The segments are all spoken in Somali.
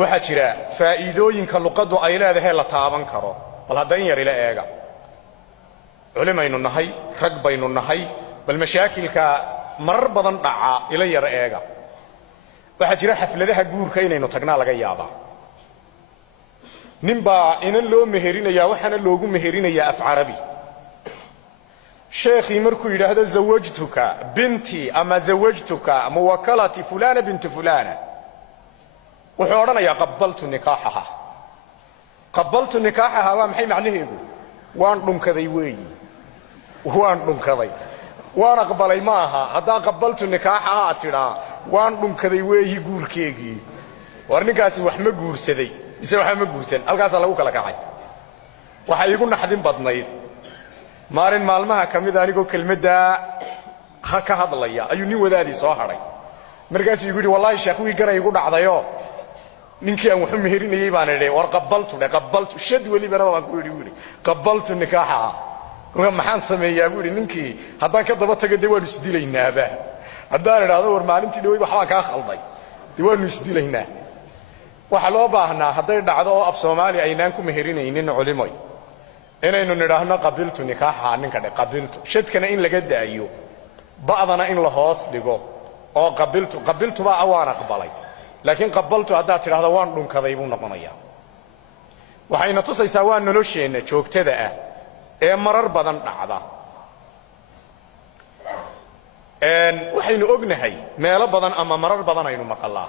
waxaa jira faa'iidooyinka luqaddu ay leedahay la taaban karo bal haddaan yar ila eega culimaynu nahay rag baynu nahay bal mashaakilka marar badan dhaca ila yar eega waxaa jira xafladaha guurka inaynu tagnaa laga yaabaa ninbaa inan loo meherinayaa waxaana loogu meherinayaa af carabi sheekhii markuu yidhaahdo zawajtuka binti ama zawajtuka muwakalati fulana bintu fulana wuxuu odhanayaa qabaltu nikaaxaha qabaltu nikaaxaha waa maxay macnaheedu waan dhunkaday weeyi waan dhunkaday waan aqbalay ma aha haddaan qabaltu nikaaxaha tidhaa waan dhunkaday weeyi guurkeegii war ninkaasi wax ma guursaday mise waxa ma guursan halkaasaa lagu kala kacay waxa iigu naxdin badnayd maalin maalmaha ka mid anigoo kelmaddaa ka hadlaya ayuu nin wadaadii soo hadhay markaasuu igu yidhi wallaahi sheekh wii garay igu dhacdayo ninkii aan waxu meherinayey baan idhi war qabaltu shad welibana baan ku yidhi qabaltu nikaaxaha marka maxaan sameeyaa buu yidhi ninkii haddaan ka daba tago dee waanu isdilaynaaba haddaan idhaahdo war maalintii dhaweyd waxbaan kaa khalday dee waanu isdilaynaa waxaa loo baahnaa hadday dhacdo oo af soomaali aynaan ku meherinaynin culimoy inaynu nidhaahno qabiltu nikaaxaha ninka dhe qabiltu shadkana in laga daayo ba'dana in la hoos dhigo oo qabiltu baa waan aqbalay laakiin qabaltu haddaad tidhaahdo waan dhunkaday buu noqonayaa waxayna tusaysaa waa nolosheenna joogtada ah ee marar badan dhacda waxaynu ognahay meelo badan ama marar badan aynu maqalaa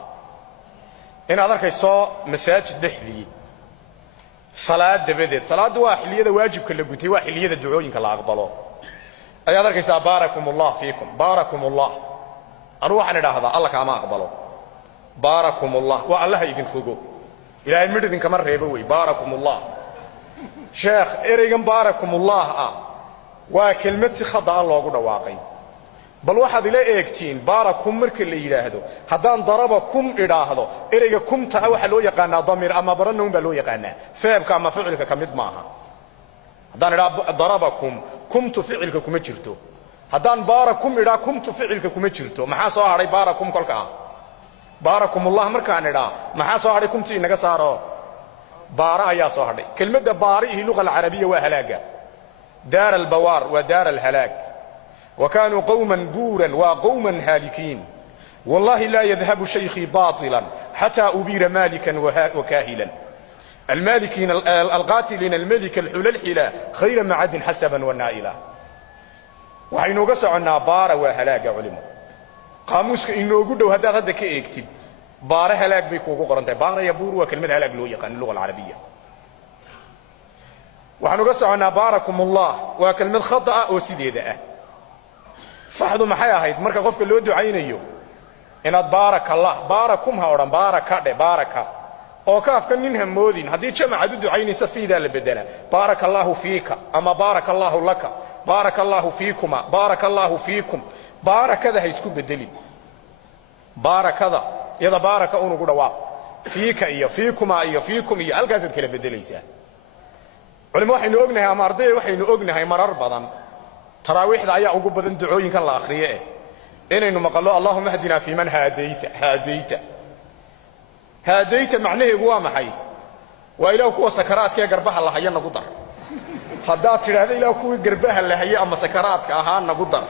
inaad arkayso masaajid dhexdii salaad dabadeed salaadu waa xilliyada waajibka la gutay waa xilliyada ducooyinka la aqbalo ayaad arkaysaa baarakumullah fiikum baarakumullah anu waxaan idhaahdaa alla kaama aqbalo baarakumullah waa allaha idin rogo ilaahay midh idinkama reebo wey baarakumullah sheekh ereygan baarakumullah ah waa kelmad si khada'a loogu dhawaaqay bal waxaad ila eegtiin baarakum marka la yidhaahdo haddaan darabakum idhaahdo ereyga kumta waxaa loo yaqaanaa damiir ama baranown baa loo yaqaanaa feebka ama ficilka ka mid maaha haddaan idhaa darabakum kumtu ficilka kuma jirto haddaan baarakum idhaa kumtu ficilka kuma jirto maxaa soo hadhay baarakum kolka ah baarakumullah markaan idhaa maxaa soo hadhay kumtii inaga saaro baara ayaa soo hadhay kelmadda baarihi luqa alcarabiya waa halaaga daar albawaar waa daar alhalaag وكانوا قوما بورا وقوما هالكين والله لا يذهب شيخي باطلا حتى أبير مالكا وكاهلا المالكين القاتلين الملك الحلى خير معد حسبا ونائلا وحينو قصعنا بار وهلاك علمه قاموسك إنه قدوا هذا كيكتب بار هلاك بيكو قرنت بار يبور وكلمة هلاك لو يقان اللغة العربية وحينو قصعنا باركم الله وكلمة خطأ وسيدة صحدو maxay ahayd marka qofka loo ducaynayo inaad baarakallah baarakum ha oran baaraka dhe baaraka oo kaafka nin hamoodin hadii jamaacadu ducaynaysa fiida la bedela baarakallahu fiika ama baarakallahu laka baarakallahu fiikuma baarakallahu fiikum baarakada hay isku bedelin baarakada yada baaraka uu ugu dhawaaq fiika iyo fiikuma iyo fiikum iyo halkaas kala bedelaysaa culimo waxaynu ognahay ama arday waxaynu ognahay marar badan تراويحda ayaa ugu badan ducooyinkan la akhriyo inaynu maqalo Allahumma hadina fi man hadayta macnaheedu waa maxay waa ilaahu kuwa sakaraadka garbaha la hayo nagu dar hadaa tiraahdo ilaahu kuwa garbaha la hayo ama sakaraadka ahaan nagu dar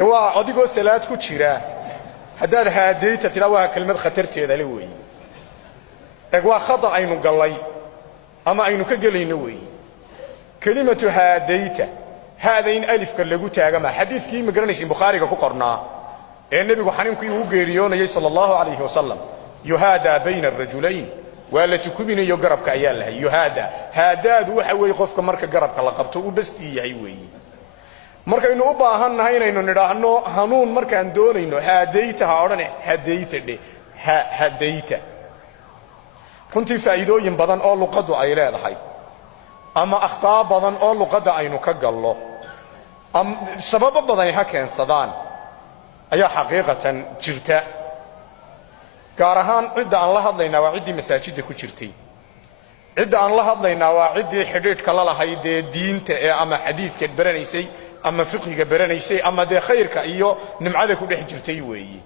waa adigoo salaad ku jira hadaad hadayta tiraawaa kelmad khatarteeda la weey waa khada aynu galay ama aynu ka galayno weey kalimatu hadayta هذين ألف كاللغو تاغما حديث كي مقرنش بخاري كقرنا النبي حنين كي وغيريون صلى الله عليه وسلم يهادى بين الرجلين ولا تكبين يقرب كأيال لها يهادى هذا ذو حوي قفك مركا قرب كاللقبته وبستي يهيوي مركا إنه أباهن هين إنه نراهنو هنون مركا اندون إنه هاديتها أولانا هاديت كنت فايدو ينبضان أولو قدو أيلا هاي ama akhtaa badan oo luqada aynu ka gallo sabab badan ay keensadaan ayaa xaqiiqatan jirta gaar ahaan cidda aan la hadlaynaa waa ciddii masaajidda ku jirtay cidda aan la hadlaynaa waa ciddii xidhiidhka la lahayd diinta ee ama xadiiska baranaysay ama fiqhiga baranaysay ama khayrka iyo nimcada ku dhex jirtay weeyi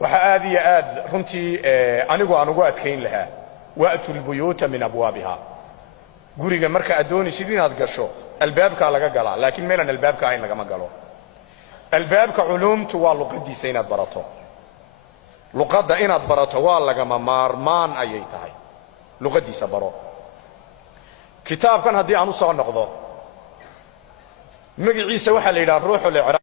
waxa aad iyo aad runtii anigu aan ugu adkayn lahaa wa'tu lbuyuuta min abwaabiha guriga marka aad doonaysid inaad gasho albaabkaa laga galaa laakiin meelaan albaabka ahayn lagama galo albaabka culuumtu waa luqadiisa inaad barato luqadda inaad barato waa lagama maarmaan ayay tahay luqadiisa baro kitaabkan haddii aan u soo noqdo magaciisa waxaa la yidhaha ruuxul